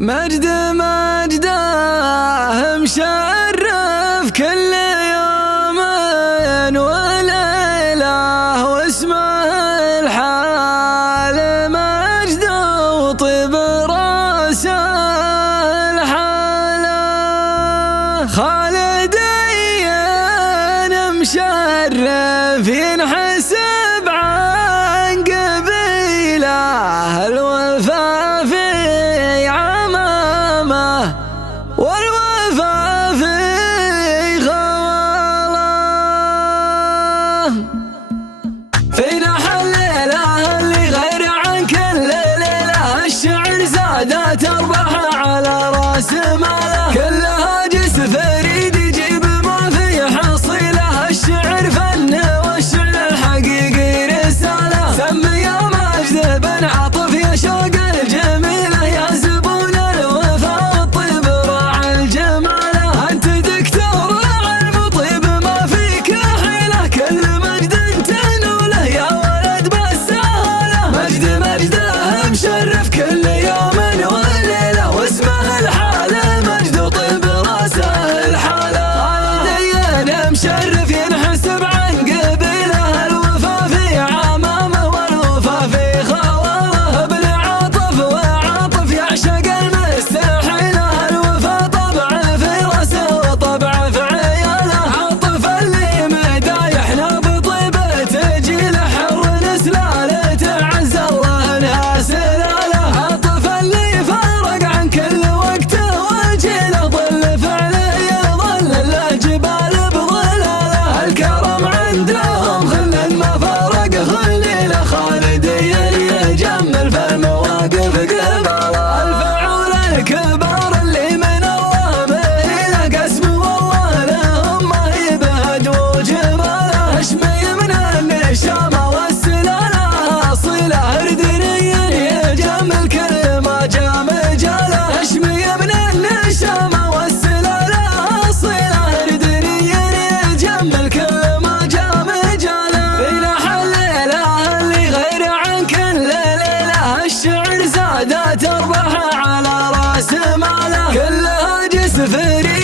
مجد مجده مشرف كل يوم وليلة، واسمه الحال مجده وطيب راس الحالة. خالديا مشرف ينحسب عن قبيله، الوفا في عمامه والوفا في خواله. فينا الليلة اللي غير عن كل ليلة، الشعر زادة تربح على راس ماله. كلها جس فريد يجيب ما في حصيله، الشعر فن والشعر الحقيقي رسالة. سمي يا مجد بن عطف يا شوق الجميلة، يا زبون الوفا والطيب راعي الجمالة. انت دكتور العلم طيب ما فيك حيلة، كل مجد تنوله يا ولد بالسهالة. مجد مجده مشرف كل يوم وليلة، واسمه الحالة مجد وطيب راسه الحالة. خالديا مشرف ينحسب عن قبيله، الوفا في عمامه والوفا في خواله. ابن عاطف وعاطف يعشق المستحيله، الوفا طبع في راسه وطبع في عياله. عاطف اللي مدايحنا بطيبه تجيله، حر نسلاله تعز الله ناس لاله. عاطف اللي فارق عن كل وقته وجيله، ظل فعله يظل الجبال بظلاله. الكرم عندهم خل ما فارق خليله، خالديا يجمل في المواقف قباله. الفعول الكبار اللي من الله مهيله، قسم والله لهم ما يبهد وجماله. اشمي من النشامه والسلاله اصيله، هردنيا يجمل كل ما جا مجاله. اشمي من النشامه والسلاله اصيله، هردنيا يجمل كل ما جا مجاله. فينا الليله اللي غير عن كل ليله، الشعر زادة تربح على راس ماله. كلها جس فريد